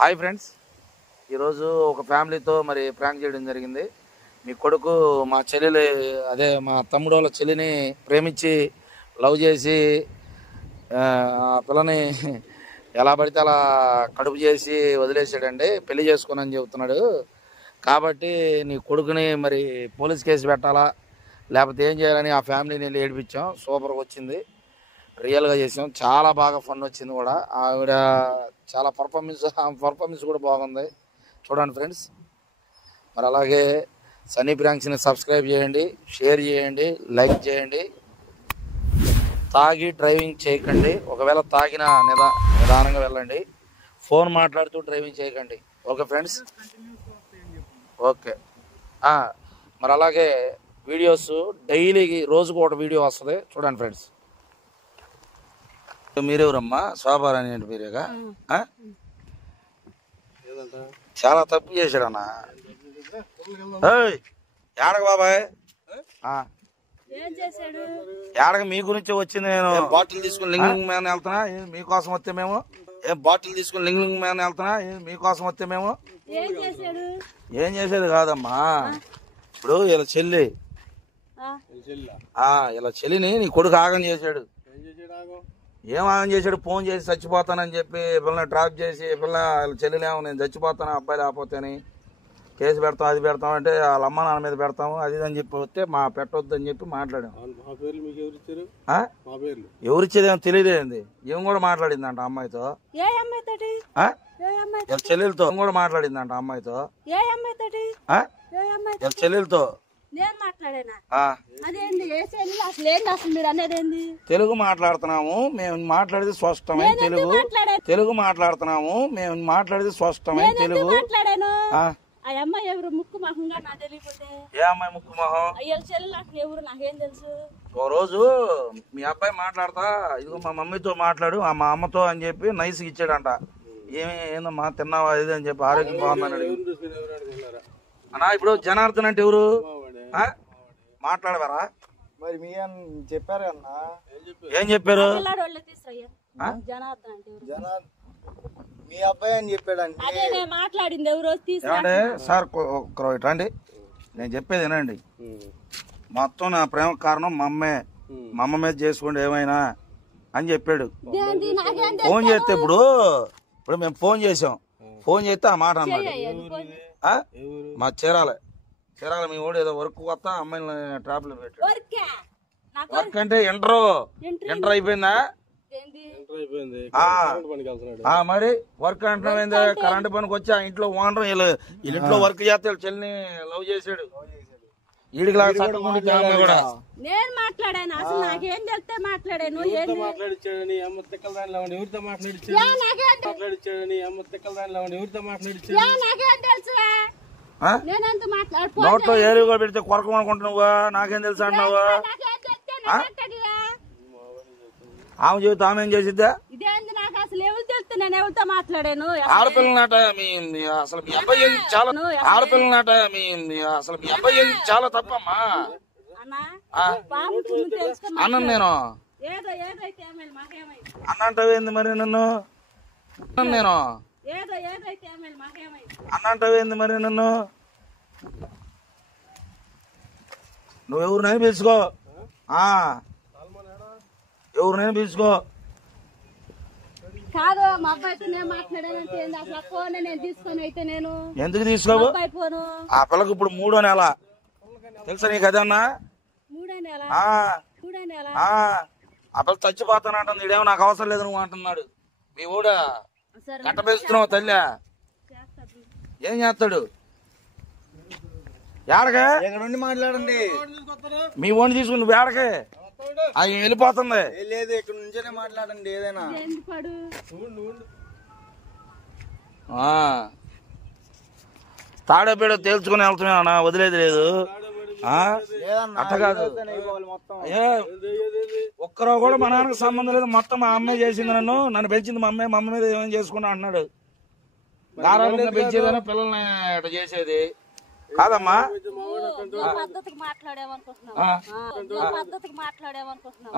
Hi friends, ఈరోజు ఒక ఫ్యామిలీతో మరి ప్రాంక్ చేయడం జరిగింది. మీ కొడుకు మా చెల్లెలు అదే మా తమ్ముడు వాళ్ళ చెల్లిని ప్రేమించి లవ్ చేసి ఆ పిల్లని ఎలా పడితే అలా కడుపు చేసి వదిలేసాడండి. పెళ్లి చేసుకోనని చెబుతున్నాడు. కాబట్టి నీ కొడుకుని మరి పోలీస్ కేసు పెట్టాలా లేకపోతే ఏం చేయాలని ఆ ఫ్యామిలీని వెళ్ళి ఏడిపించాం. సూపర్గా వచ్చింది, రియల్గా చేసాం. చాలా బాగా ఫన్ వచ్చింది కూడా. ఆవిడ చాలా పర్ఫార్మెన్స్ కూడా బాగుంది. చూడండి ఫ్రెండ్స్. మరి అలాగే సన్నీ ప్రాంక్స్ని సబ్స్క్రైబ్ చేయండి, షేర్ చేయండి, లైక్ చేయండి. తాగి డ్రైవింగ్ చేయకండి. ఒకవేళ తాగిన నిదానంగా వెళ్ళండి. ఫోన్ మాట్లాడుతూ డ్రైవింగ్ చేయకండి. Okay friends, okay. మరి అలాగే వీడియోస్ డైలీ రోజుకు ఒక వీడియో వస్తుంది, చూడండి ఫ్రెండ్స్. మీరెవరమ్మా? శోభారాణి అంటే మీరేగా? చాలా తప్పు చేశాడన్నా. ఏడక బాబాయ్, ఏడక మీ గురించి వచ్చింది. నేను బాటిల్ తీసుకుని లింగ్ మీద వెళ్తున్నా, మీకోసం వస్తే మేము. బాటిల్ తీసుకుని లింగ్ మీద వెళ్తున్నా, మీకోసం వస్తే మేము. ఏం చేసేది కాదమ్మా. ఇప్పుడు ఇలా చెల్లి, ఇలా చెల్లిని నీ కొడుకు ఆగం చేశాడు. ఏం ఆగం చేశాడు? ఫోన్ చేసి చచ్చిపోతానని చెప్పి పిల్లల్ని డ్రాప్ చేసి పిల్ల చెల్లినేమో నేను చచ్చిపోతాను అబ్బాయి లేకపోతేని కేసు పెడతాం, అది పెడతాం అంటే వాళ్ళ అమ్మ నాన్న మీద పెడతాము అది అని చెప్పి వస్తే మా పెట్టొద్దు అని చెప్పి మాట్లాడాం. ఎవరిచ్చేదేమో తెలియదేంది. ఏం కూడా మాట్లాడిందంట అమ్మాయితో, చెల్లెలతో కూడా మాట్లాడిందంట అమ్మాయితో, చెల్లెలతో. తెలుగు మాట్లాడుతున్నాము మేము, మాట్లాడేది స్పష్టమైన తెలుగు. తెలుగు మాట్లాడుతున్నాము మేము, మాట్లాడేది స్పష్టమైన తెలుగు. ఏ అమ్మాయి ముక్కు మొహం? ఓ రోజు మీ అబ్బాయి మాట్లాడతా, ఇదిగో మా మమ్మీతో మాట్లాడు మా అమ్మతో అని చెప్పి నైస్ ఇచ్చాడంట. ఏందమ్మా తిన్నావా ఇది అని చెప్పి ఆరోగ్యం బాగుందని అడిగి. అన్నా ఇప్పుడు జనార్దన్ అంటే ఎవరు? మాట్లాడవారా? మరి మీ చెప్పారు కన్నా. ఏం చెప్పారు? మీ అబ్బాయి అని చెప్పాడంటే మాట్లాడింది ఎవరు? సార్ రండి, నేను చెప్పేది వినండి. మొత్తం నా ప్రేమ కారణం మా అమ్మే, మా అమ్మ మీద చేసుకోండి ఏమైనా అని చెప్పాడు. ఫోన్ చేస్తే ఇప్పుడు మేము ఫోన్ చేసాం. ఫోన్ చేస్తే ఆ మాట అన్నాడు. మా చీరాల మీ ఓడి ఏదో వర్క్ కొత్త అమ్మాయిని ట్రాప్ లో పెట్టాడు. వర్క్ అంటే ఎంటర్ అయిపోయిందా? మరి వర్క్ అంటున్నా కరెంట్ పనికి వచ్చి ఆ ఇంట్లో ఓనర్ వీళ్ళింట్లో వర్క్ చేస్తే చెల్లిని లవ్ చేశాడు. ఈడికి లాగా కూడా నేను మాట్లాడాను. అసలు నాకేం తెలిస్తే మాట్లాడాను. నోట్లో ఏరు కూడా పెడితే కొరకమనుకుంటున్నావా? నాకేం తెలుసా అన్నావా? ఆమె చెబుతా ఆమె ఏం చేసిద్దా? ఆడపిల్లనాట అసలు మీ అబ్బాయి చాలా ఆడపిల్లనాట అసలు మీ అబ్బాయి చాలా తప్పమ్మా. అన్న నేను అన్నంటావేంది మరి నన్ను? నేను అన్నంటావేంది మరి నన్ను? నువ్వెవరినైనా పిలుచుకో, ఎవరినైనా పిలుచుకో. కాదు మా అబ్బాయితో నేను మాట్లాడానంటే అసలు ఫోన్ నేను తీసుకొని అయితే నేను ఎందుకు తీసుకోవు? ఆ పిల్లకి ఇప్పుడు 3వ నెల తెలుసా నీకు? అదన్నా 3వ నెల. ఆ పిల్ల చచ్చిపోతానంటుంది. ఇదేమో నాకు అవసరం లేదు నువ్వు అంటున్నాడు. మీ ఊడ కట్ట పేస్తున్నావు తల్లి. ఏం చేస్తాడు? ఏడకే ఎక్కడ నుండి మాట్లాడండి. మీ ఓన్ తీసుకుని నువ్వు ఏడకే అది వెళ్ళిపోతుంది. లేదు ఇక్కడ నుంచే మాట్లాడండి ఏదైనా. తాడోపేడో తేల్చుకుని వెళ్తున్నా, వదిలేదు లేదు. అట్ట కాదు, ఒక్కరో కూడా మా నాన్నకు సంబంధం లేదు. మొత్తం మా అమ్మాయి చేసింది, నన్ను పెంచింది మా అమ్మాయి. మా అమ్మ మీద ఏమేమి చేసుకున్నా అంటున్నాడు. గారాబంగా పెంచేదైనా పిల్లల్ని ఇట్లా చేసేది. కాదమ్మా పద్ధతికి మాట్లాడేమనుకుంటున్నావు పద్ధతికి మాట్లాడేమనుకుంటున్నావు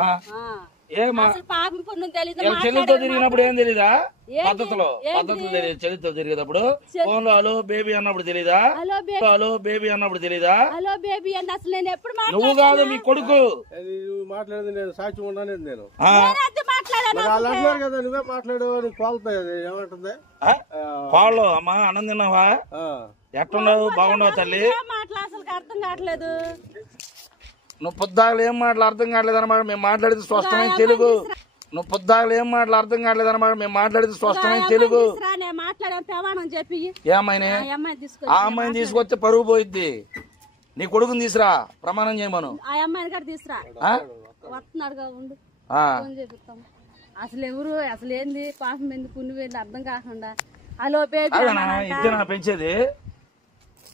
ఏమా అసలు పాపం పుణ్యం తెలీదు చెల్లితో తిరిగినప్పుడు ఏం తెలీదా పద్ధతులు తెలియదు చెల్లితో తిరిగేటప్పుడు ఫోన్ లో హలో బేబీ అన్నప్పుడు తెలీదా హలో బేబీ అన్నప్పుడు తెలీదా హలో బేబీ అని అసలు నేను ఎప్పుడు నువ్వు కాదు మీ కొడుకు మాట్లాడేది నేను సాక్షి ఉండనేది నేను మాట్లాడాను వాళ్ళు అంటున్నారు కదా నువ్వే మాట్లాడేవాడు కోల్తాయి అది ఏమంటుంది కాళ్ళు అమ్మా అన్నం తిన్నావా ఎట్టున్నావు బాగున్నావు తల్లి మాటలు అసలు అర్థం కావట్లేదు నువ్వు పొద్దాగలు ఏం మాటలు అర్థం కావట్లేదు అనమాట మేము మాట్లాడేది స్పష్టమైన తెలుగు నువ్వు పొద్దాగలు ఏం మాటలు అర్థం కావట్లేదు అనమాట మేము మాట్లాడేది స్పష్టమైన తెలుగు మాట్లాడాను ప్రమాణం చెప్పి ఏ అమ్మాయిని ఆ అమ్మాయిని తీసుకొస్తే పరుగు పోయిద్ది నీ కొడుకుని తీసురా ప్రమాణం చేయమను ఆ అమ్మాయిని కూడా తీసురా వస్తున్నాడుగా ఉండు ఫోన్ చేపిస్తాం అసలు ఎవరు అసలు ఏంది పాపం ఎందుకు పుణ్యం ఏంది అర్థం కాకుండా హలో బేబీ ఇద్దరు పెంచేది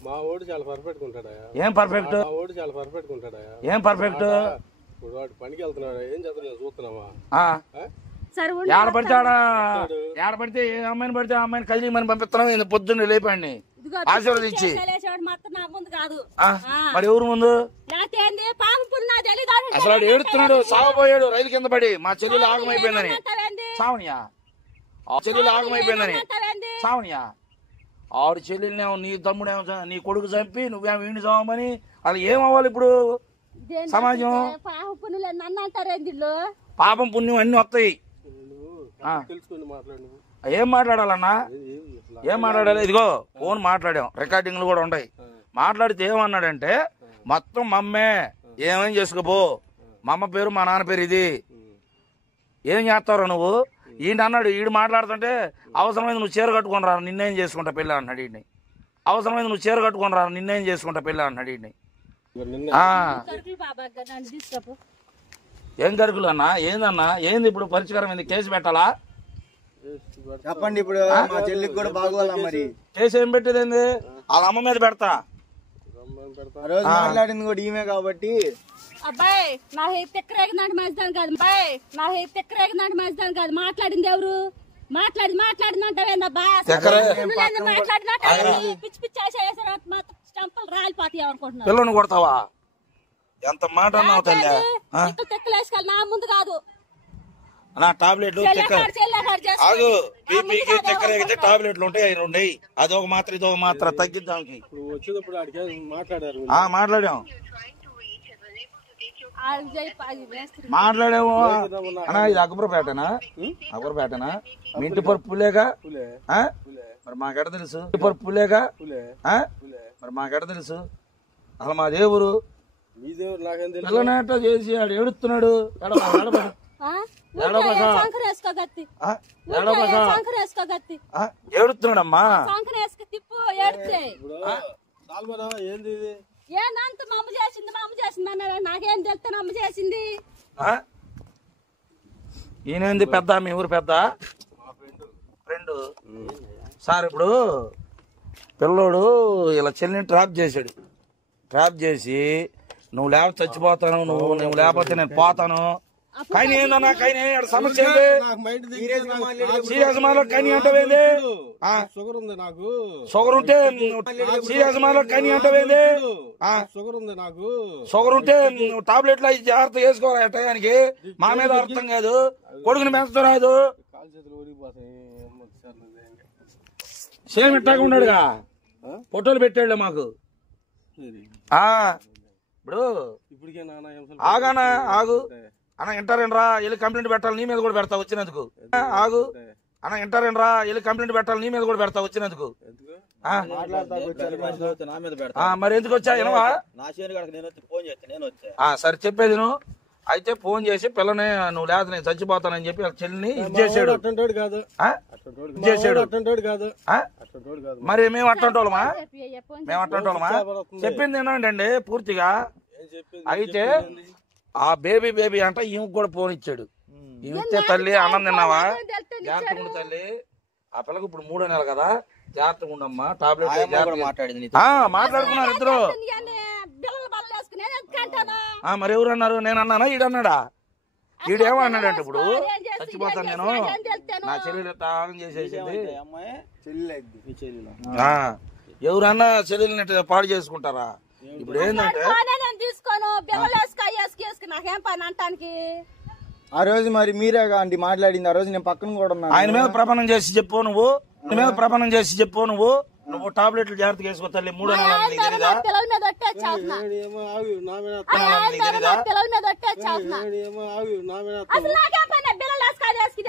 మా ఓడి చాలా పర్ఫెక్ట్ ఉంటాడా ఏం పర్ఫెక్ట్ మా ఓడి చాలా పర్ఫెక్ట్ ఉంటాడా ఏం పర్ఫెక్ట్ ఇప్పుడు వాడు పనికి వెళ్తున్నాడు ఏం చదువు చూస్తున్నావా ఏడపడితే ఏ అమ్మాయిని పడితే ఆ అమ్మాయిని కలిసి మనం పంపిస్తున్నాం పొద్దున్న లేపండి ఆశీర్వదించి మరి ఎవరు ముందు అసలు వాడు ఏడుస్తున్నాడు సాగపోయాడు రైలు కింద పడి మా చెల్లెలు ఆగమైపోయిందని సావనియా ఆ చెల్లెలు ఆగమైపోయిందని సావనియా ఆవిడ చెల్లెల్నేమో నీ తమ్ముడేమో నీ కొడుకు చంపి నువ్వేమో వీడిని చావమని అలా ఏమవ్వాలి ఇప్పుడు సమాజం పాపం పుణ్యం అన్ని వస్తాయి తెలుసుకుని మాట్లాడు ఏం మాట్లాడాలన్నా ఏం మాట్లాడాలి ఇదిగో ఫోన్ మాట్లాడాం రికార్డింగ్లు కూడా ఉంటాయి మాట్లాడితే ఏమన్నాడంటే మొత్తం మమ్మే ఏమేం చేసుకోపో మా అమ్మ పేరు మా నాన్న పేరు ఇది ఏం చేస్తావు నువ్వు ఈయన అన్నాడు ఈడు మాట్లాడుతుంటే అవసరమైంది నువ్వు చీర కట్టుకొని రా నిన్నేం చేసుకుంటా పెళ్ళి అన్నాడు ఈయన్ని అవసరమైంది నువ్వు చీర కట్టుకొని రా నిన్నేం చేసుకుంటా పెళ్ళి అన్నాడు ఈయన్ని ఏం గరుకులు అన్నా ఏందన్నా ఏంది ఇప్పుడు పరిష్కారం ఏంది కేసు పెట్టాలా చెప్పండి ఇప్పుడు మా చెల్లికి కూడా బాగోలా మరి కేసు ఏం పెట్టేది ఏంది వాళ్ళ అమ్మ మీద పెడతా ఆ రోజు మాట్లాడింది కూడా ఈమె కాబట్టి అబ్బాయి నా హెయిర్ ఎక్కరేగినట్టు మంచిదాని కాదు అబ్బాయి నా హెయిర్ ఎక్కరేగినట్టు మంచిదాని కాదు మాట్లాడింది ఎవరు మాట్లాడినంటావేందబ్బా మాట్లాడినట్టు పిచ్చి పిచ్చి స్టంపులు రాలిపోతాయి అనుకుంటున్నాను పిల్లని కొడతావా ఎంత మాట అన్నావు తల్లి తెక్కలేసుకోవాలి నా ముందు కాదు నా టాబ్లెట్లు ఆగు బీపీకి చక్కెర ఎగితే టాబ్లెట్లు ఉంటాయి అవి ఉన్నాయి అదొక మాత్ర ఇదొక మాత్ర తగ్గిద్దానికి మాట్లాడాం మాట్లాడాము అన్నా ఇది అక్బర్పేటనా అక్బర్పేటనా మీ ఇంటి పరుపు పులేగా మరి మాకెట తెలుసు ఇంటి పరుపు పులేగా మరి మాకెట తెలుసు అసలు మా దేవురు పిల్లనేట చేసి ఆడు ఏడుస్తున్నాడు ఏడుతున్నాడమ్మా ఏనంత మా అమ్మ చేసింది అన్నారు నాకేం తెలుస్తా అమ్మ చేసింది ఈయనేంది పెద్ద మీ ఊరు పెద్ద ఫ్రెండ్ సార్ ఇప్పుడు పిల్లోడు ఇలా చెల్లిని ట్రాప్ చేశాడు ట్రాప్ చేసి నువ్వు లేకపోతే చచ్చిపోతాను నువ్వు లేకపోతే నేను పోతాను కానీ ఏందన్నా కానీ సమస్య సీరియస్ మాలో కానీ అంటవేంది షుగర్ ఉంది నాకు షుగర్ ఉంటే సీరియస్ మాలో కానీ అంటవేంది షుగర్ ఉంది నాకు షుగర్ ఉంటే టాబ్లెట్లు అవి జాగ్రత్త వేసుకోవాలి టయానికి మా మీద అర్థం కాదు కొడుకుని పెంచుతారాదు సేమ్ ఇట్టాగా ఉన్నాడుగా ఫోటోలు పెట్టాడు మాకు ఇప్పుడు ఆగానా ఆగు అన్న ఇంటారేనరా వెళ్ళి కంప్లైంట్ పెట్టాలి నీ మీద కూడా పెడతా వచ్చినందుకు ఆగు అన్న ఇంటారేనరా వెళ్ళి కంప్లైంట్ పెట్టాలి నీ మీద కూడా పెడతా వచ్చినందుకు మరి ఎందుకు వచ్చా వినవా సరే చెప్పేది నువ్వు అయితే ఫోన్ చేసి పిల్లని నువ్వు లేదు నేను చచ్చిపోతానని చెప్పి చెల్లిని ఇచ్చేసాడు మరి మేము అట్టంటోళ్ళమా చెప్పింది ఏంటండి పూర్తిగా అయితే ఆ బేబీ అంట ఈమెకు కూడా ఫోన్ ఇచ్చాడు ఇస్తే తల్లి అన్నం తిన్నావా జాగ్రత్తగా ఉండు తల్లి ఆ పిల్లకి ఇప్పుడు 3వ నెల కదా జాగ్రత్తగా ఉండమ్మా టాబ్లెట్ మాట్లాడుకున్నారు ఇద్దరు మరి ఎవరు అన్నారు నేను అన్నానా ఈడన్నాడా ఈడేమన్నాడంటే ఇప్పుడు చచ్చిపోతాను నేను నా చెల్లెలు తాగం చేసేసింది ఎవరన్నా చెల్లెల్ని పాడు చేసుకుంటారా? ఇప్పుడు ఏంటంటే నేను తీసుకోను బిల్లలు వేసుకు నాకేం పని అంటానికి. ఆ రోజు మరి మీరే అండి మాట్లాడింది. ఆ రోజు నేను పక్కన కూడా ఉన్నాను. ఆయన మీద ప్రమాణం చేసి చెప్పు నువ్వు. ఆయన మీద ప్రమాణం చేసి చెప్పు నువ్వు. నువ్వు టాబ్లెట్లు జాగ్రత్తగా వేసుకో తల్లి. 3 నెలలు నీకు తెలీదా? పిల్లల మీద ఒట్టేచ్చేస్తున్నా.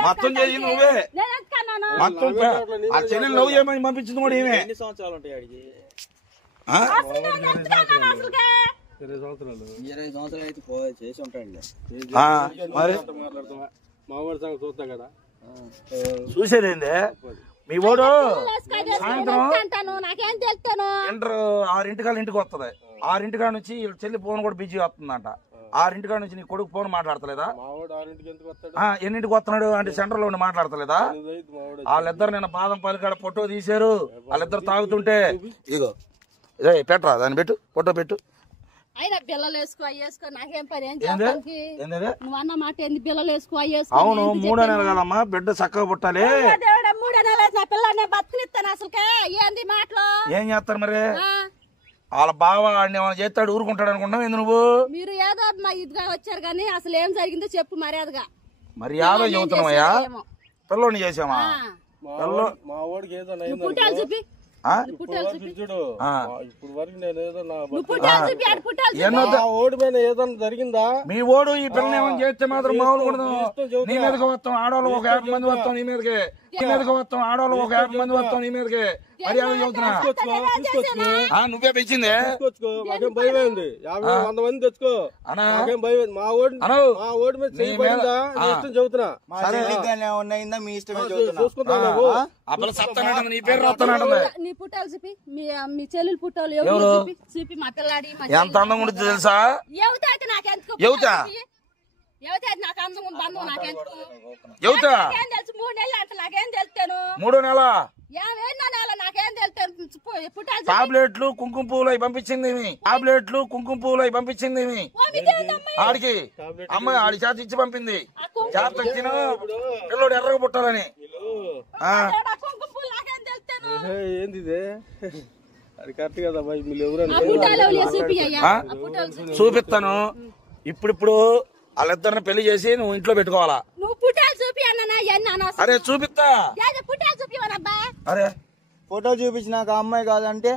మొత్తం చేసి నువ్వే. మొత్తం ఆ చెల్లెలు లవ్ చేయమని పంపించింది కూడా ఏమే. ఎన్ని సంవత్సరాలు ఉంటాయి అడిగి? 20 సంవత్సరాలు 20 సంవత్సరాలు అయితే చేసి ఉంటాయండి. మరి మా వాడి సంగతి చూస్తా కదా. చూసేదేందే మీ ఓడు సాయంత్రం నాకేం తెలుస్తాను. ఇంటర్ 6 ఇంటికి వస్తుంది. 6 నుంచి చెల్లి ఫోన్ కూడా బిజీ వస్తుందంట. 6 నుంచి నీ కొడుకు ఫోన్ మాట్లాడతలేదా? మా వాడు 6ంటికి ఎందుకు వస్తాడు? ఎన్నింటికి వస్తున్నాడు అంటే సెంటర్ లో ఉండి మాట్లాడతలేదా? వాళ్ళిద్దరు నిన్న బాదం పలికాడ ఫోటో తీశారు. వాళ్ళిద్దరు తాగుతుంటే ఇదిగో ఇదే పెట్టరా దాన్ని పెట్టు ఫోటో పెట్టు. అయినా బిల్లలు వేసుకో అయ్యేసుకో నాకేం పని. ఏం చెప్పడానికి నువ్వు అన్న మాట ఏంది? బిల్లలు వేసుకో అయ్యేసుకో. అవును 3 నెలలు కదమ్మా బిడ్డ చక్కగా పుట్టాలి. 3 నెలలు నా పిల్లల్ని బతుకునిస్తాను. అసలుకే ఏంది మాటలు? ఏం చేస్తారు మరి? వాళ్ళ బావ వాడిని ఏమైనా చేస్తాడు ఊరుకుంటాడు అనుకుంటాం. ఏంది నువ్వు? మీరు ఏదో మా ఇదిగా వచ్చారు కానీ అసలు ఏం జరిగిందో చెప్పు మర్యాదగా. మర్యాద చెబుతున్నామయ్యా. పిల్లోని చేసామా? మా వాడికి ఏదో పుట్టాలు చూపి చూడు. ఇప్పుడు వరకు నేను ఏదో ఓడి మీద ఏదన్నా జరిగిందా? మీ ఓడు ఈ పిల్లని ఏమైనా చేస్తే మాత్రం మామూలు నీ మీదకి వస్తాం. ఆడవాళ్ళు ఒక 50 మంది వస్తాం నీ మీదకి. వస్తాం ఆడవాళ్ళు ఒక 50 మంది వస్తాం నీ మీదకి. మర్యాద చెబుతున్నా. నువ్వే పెంచింది. మాకేం భయం అయింది. 50-100 మంది తెచ్చుకో. నాకేం భయం. మా ఓడి మీద ఇష్టం చెబుతున్నా. ఉన్నాయిందా మీ ఇష్టమే చూసుకుంటా. నీ పేరు రాస్తానంటుంది. నీ పుట్టాలు చూపి మీ చెల్లెలు పుట్టాలు చూపి మా పిల్లాడి ఎంత అందంగా ఉంటుంది తెలుసా? యువత అయితే నాకెందుకు? యువత నాకు అందం బంధం నాకెందుకు? యువత తెలుసు 3 నెలలు అంటే నాకేం తెలుస్తాను? 3 నెల 50 నెల నాకేం తెలుస్తాను? పుట్టాలు టాబ్లెట్లు కుంకుమ పువ్వులు అవి పంపించింది. టాబ్లెట్లు కుంకుమ పువ్వులు అవి పంపించింది. ఆడికి అమ్మాయి ఆడి చేత ఇచ్చి పంపింది. చేత ఇచ్చిన పిల్లడు ఎర్రగా పుట్టాలని. కుంకుమ పువ్వులు నాకేం తెలుస్తాను? ఏంది అది కరెక్ట్ కదా బాయ్. మీరు ఎవరైనా చూపిస్తాను. ఇప్పుడు వాళ్ళిద్దరిని పెళ్లి చేసి నువ్వు ఇంట్లో పెట్టుకోవాలా? నువ్వు పుట్టాలు చూపి అన్నా. అరే చూపిస్తా. పుట్టాలు చూపి అరే ఫోటో చూపించినాక అమ్మాయి కాదంటే?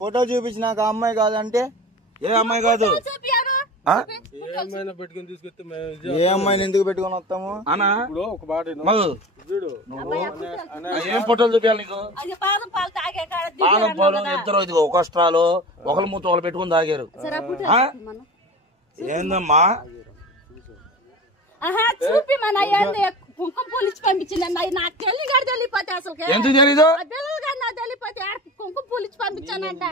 ఫోటో చూపించినాక అమ్మాయి కాదంటే? ఏ అమ్మాయి కాదు? ఏమైనా పెట్టుకుని తీసుకొస్తే ఏ అమ్మాయిని ఎందుకు పెట్టుకుని వస్తాము అన్నా? ఇప్పుడు ఒక మాట చూడు. ఏం ఫోటోలు చూపించాలి నీకు? బాదం పాలు ఇద్దరు ఇదిగో ఒక స్ట్రాలు ఒకరి మూత ఒకరు పెట్టుకుని తాగారు. ఏందమ్మా చూపి మన కుంకుమ పూలు ఇచ్చి పంపించింది. నాకు తెల్లి గడి తెలియపోతే అసలు ఎందుకు తెలీదు? పిల్లలు కానీ నాకు తెలియపోతే కుంకుమ పూలు ఇచ్చి పంపించానంట.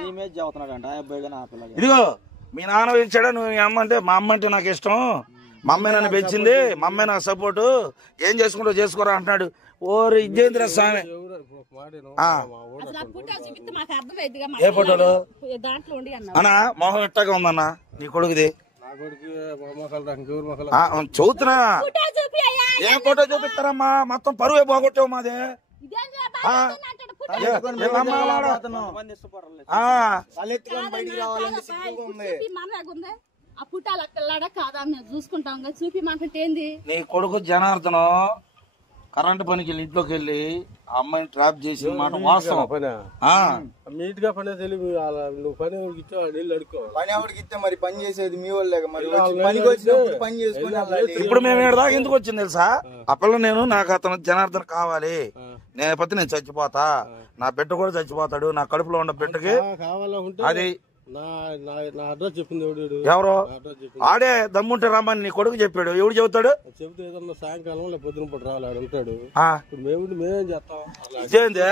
ఇదిగో మీ నాన్న పెంచాడా? నువ్వు మీ అమ్మ అంటే? మా అమ్మ అంటే నాకు ఇష్టం. మా అమ్మే నన్ను పెంచింది. మా అమ్మే నాకు సపోర్టు. ఏం చేసుకుంటావు చేసుకోరా అంటున్నాడు. ఓరు ఇదేంద్ర స్వామి. ఏ ఫోటోలు అన్నా? మొహం ఎట్టగా ఉందన్నా నీ కొడుకుది? చదువుతున్నా. ఏం ఫోటో చూపిస్తారమ్మా? మొత్తం పరువే పోగొట్టావు మాదే. చూసుకుంటాం చూపి మాకంటే ఏంది? నీ కొడుకు జనార్దనం కరెంట్ పనికి వెళ్ళి ఇంట్లోకి వెళ్ళి ఆ అమ్మాయిని ట్రాప్ చేసిన మాట వాస్తవం. నీట్ గా పని తెలివి. నువ్వు పని ఎవరికి ఇచ్చావు? నీళ్ళు అడుకో. పని ఎవరికి ఇస్తే మరి పని చేసేది మీ వాళ్ళే. మరి పనికి వచ్చినప్పుడు పని చేసుకుని ఇప్పుడు మేము ఏడు దాకా ఎందుకు వచ్చింది తెలుసా? ఆ పిల్ల నేను నాకు అతను జనార్దన్ కావాలి. నేనైతే నేను చచ్చిపోతా. నా బిడ్డ కూడా చచ్చిపోతాడు. నా కడుపులో ఉన్న బిడ్డకి అది నా అడ్రస్ చెప్పింది ఎవరో ఆడే దమ్ముంటే రమ్మని నీ కొడుకు చెప్పాడు. ఎవడు చెబుతాడు? చెబితే ఏదన్నా సాయంకాలం పొద్దున పూట రావాలి. ఆడు ఉంటాడు. మేమేం చేస్తాం? ఇదేందే